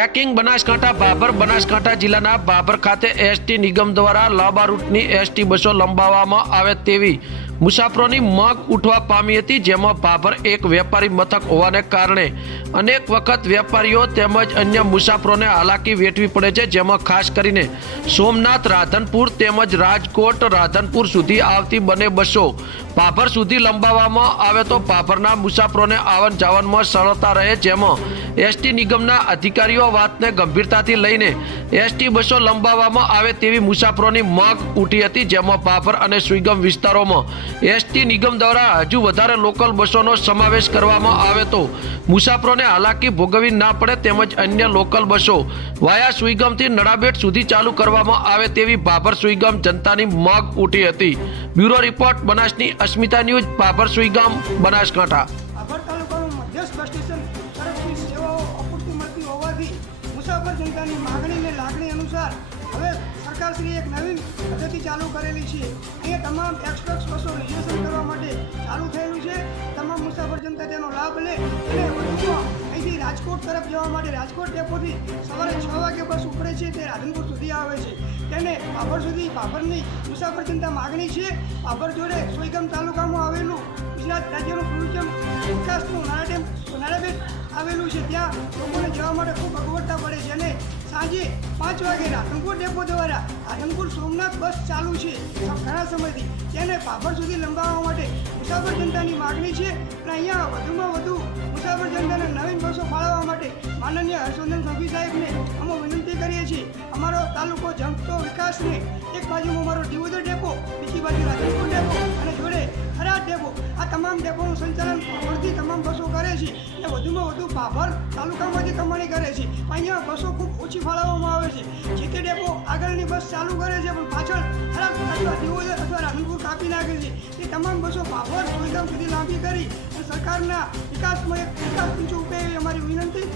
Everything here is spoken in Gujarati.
બ્રેકિંગ બનાસકાંઠા ભાભર બનાસકાંઠા જિલ્લાના ભાભર ખાતે એસટી નિગમ દ્વારા લાંબા રૂટની એસટી બસો લંબાવવામાં આવે તેવી મુસાફરોની મગ ઉઠવા પામી હતી, જેમાં ભાભર એક વેપારી મથક હોવાને કારણે અનેક વખત વેપારીઓ તેમજ અન્ય મુસાફરોને હાલાકી વેઠવી પડે છે, જેમાં ખાસ કરીને સોમનાથ, રાધનપુર તેમજ રાજકોટ, રાધનપુર સુધી આવતી બંને બસો ભાભર સુધી લંબાવવામાં આવે તો ભાભરના મુસાફરોને આવન જાવનમાં સરળતા રહે, જેમાં એસટી નિગમના અધિકારીઓ વાતને ગંભીરતાથી લઈને એસટી બસો લંબાવવામાં આવે તેવી મુસાફરોની માંગ ઉઠી હતી, જેમાં ભાભર અને સુઈગમ વિસ્તારોમાં એસટી નિગમ દ્વારા હજુ વધારે લોકલ બસોનો સમાવેશ કરવામાં આવે તો મુસાફરોને હાલાકી ભોગવવી ના પડે તેમજ અન્ય લોકલ બસો વાયા સુઈગમથી નડાબેટ સુધી ચાલુ કરવામાં આવે તેવી ભાભર સુઈગમ જનતાની માંગ ઉઠી હતી. બ્યુરો રિપોર્ટ, બનાસની અસ્મિતા ન્યૂઝ, ભાભર સુઈગમ, બનાસકાંઠા. આભર તાલુકાનું મધ્યસ્થ બસ સરકારશ્રીએ એક નવીન પદ્ધતિ ચાલુ કરેલી છે. એ તમામ એક્સપ્રેસ બસો રિઝર્વેશન કરવા માટે ચાલુ થયેલું છે. તમામ મુસાફર જનતા તેનો લાભ લે અને વધુમાં અહીંથી રાજકોટ તરફ જવા માટે રાજકોટ ડેપોથી સવારે છ વાગે બસ ઉપડે છે તે રાધનપુર સુધી આવે છે. તેને બાબર સુધી બાબરની મુસાફર જનતા માગણી છે. બાબર જોડે સોયગામ તાલુકામાં આવેલું ગુજરાત રાજ્યનું ટુરિઝમ વિકાસનું નાણાડેમ નાણાબેટ આવેલું છે. ત્યાં લોકોને જવા માટે ખૂબ અગવડતા પડે છે અને સાંજે પાંચ વાગે રાધનપુર ડેપો દ્વારા રાધનપુર સોમનાથ બસ ચાલુ છે. ઘણા સમયથી તેને બાબર સુધી લંબાવવા માટે મુસાફર જનતાની માગણી છે. અને અહીંયા વધુમાં વધુ મુસાફર જનતાને નવીન બસો ફાળવવા માટે માનનીય હર્ષવર્ધન સંઘવી સાહેબને અમે વિનંતી કરીએ છીએ. અમારો તાલુકો જમતો વિકાસને એક બાજુમાં અમારો દિયોદર ડેપો, બીજી બાજુ રાધનપુર ડેપો અને જોડે થરાદ ડેપો. આ તમામ ડેપોનું સંચાલન ભાભર તાલુકામાંથી કમાણી કરે છે. અહીંયા બસો ખૂબ ઓછી ફાળવવામાં આવે છે. જે તે ડેપો આગળની બસ ચાલુ કરે છે, પણ પાછળ ખરાબ અથવા દિવોદર અથવા રાધનપુર કાપી નાખે છે. તે તમામ બસો ભાભર સુઈગામ સુધી લાંબી કરી અને સરકારના વિકાસમાં એક વિકાસ ઊંચો ઉપાય અમારી વિનંતી.